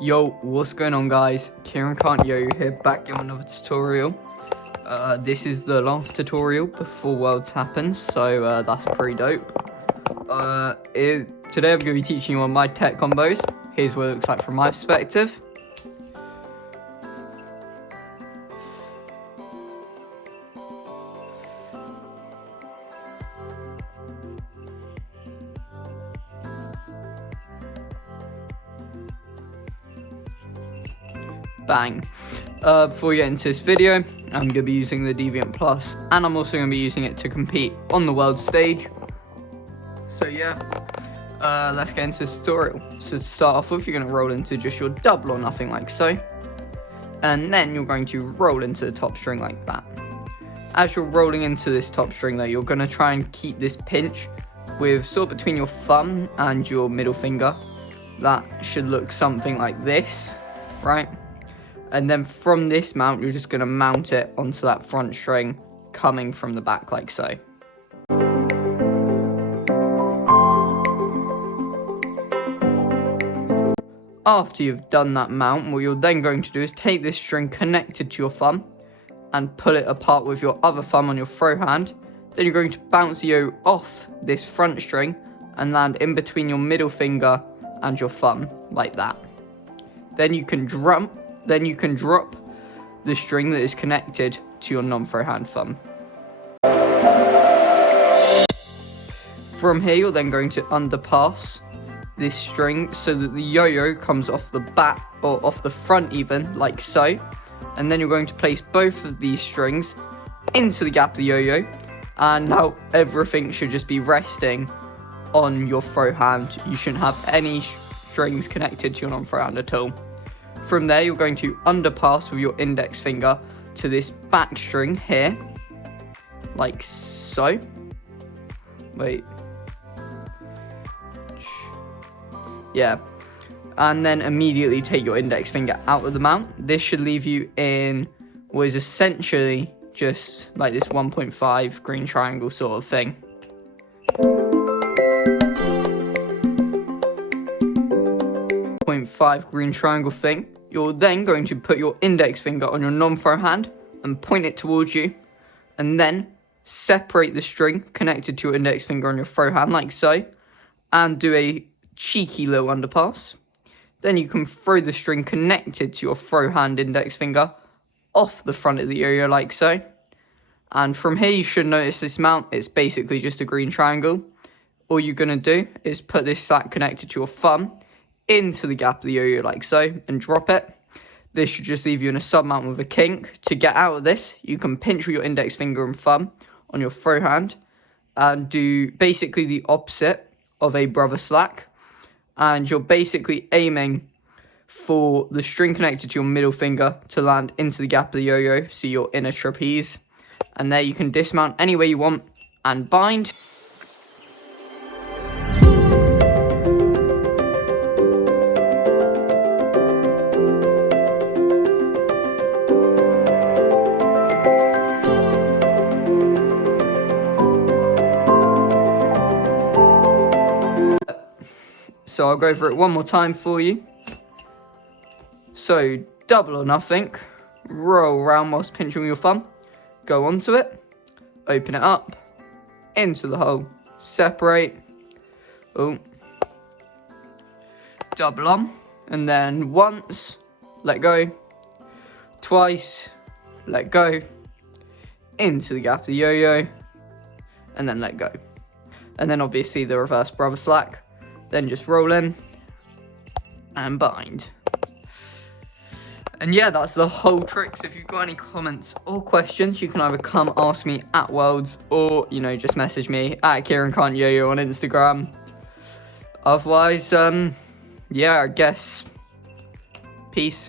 Yo, what's going on guys? Yoyo here, back in another tutorial. This is the last tutorial before Worlds happens, so that's pretty dope. Today I'm going to be teaching you on my tech combos. Here's what it looks like from my perspective. Bang. Before we get into this video, I'm going to be using the Deviant Plus, and I'm also going to be using it to compete on the world stage. So yeah, let's get into this tutorial. So to start off with, you're going to roll into just your double or nothing like so, and then you're going to roll into the top string like that. As you're rolling into this top string though, you're going to try and keep this pinch with sort of between your thumb and your middle finger. That should look something like this, right? And then from this mount, you're just going to mount it onto that front string coming from the back like so. After you've done that mount, what you're then going to do is take this string connected to your thumb and pull it apart with your other thumb on your throw hand. Then you're going to bounce the Yoyo off this front string and land in between your middle finger and your thumb like that. Then you can drop the string that is connected to your non-throw hand thumb. From here, you're then going to underpass this string so that the Yoyo comes off the back, or off the front even, like so. And then you're going to place both of these strings into the gap of the Yoyo, and now everything should just be resting on your throw hand. You shouldn't have any strings connected to your non-throw hand at all. From there, you're going to underpass with your index finger to this back string here, like so. Wait. Yeah. And then immediately take your index finger out of the mount. This should leave you in what is essentially just like this 1.5 green triangle sort of thing. Green triangle thing. You're then going to put your index finger on your non-throw hand and point it towards you, and then separate the string connected to your index finger on your throw hand like so, and do a cheeky little underpass. Then you can throw the string connected to your throw hand index finger off the front of the Yoyo like so. And from here you should notice this mount, it's basically just a green triangle. All you're going to do is put this slack connected to your thumb into the gap of the Yoyo like so and drop it. This should just leave you in a sub mount with a kink. To get out of this, you can pinch with your index finger and thumb on your throw hand and do basically the opposite of a brother slack, and you're basically aiming for the string connected to your middle finger to land into the gap of the Yoyo, so you're in a trapeze, and there you can dismount any way you want and bind. So I'll go over it one more time for you. So double or nothing, roll around whilst pinching with your thumb, go onto it, open it up, into the hole, separate, double on, and then once, let go, twice, let go, into the gap of the Yoyo, and then let go. And then obviously the reverse brother slack. Then just roll in and bind. And yeah, that's the whole trick. So if you've got any comments or questions, you can either come ask me at Worlds, or, you know, just message me at Yoyo on Instagram. Otherwise, yeah, I guess, peace.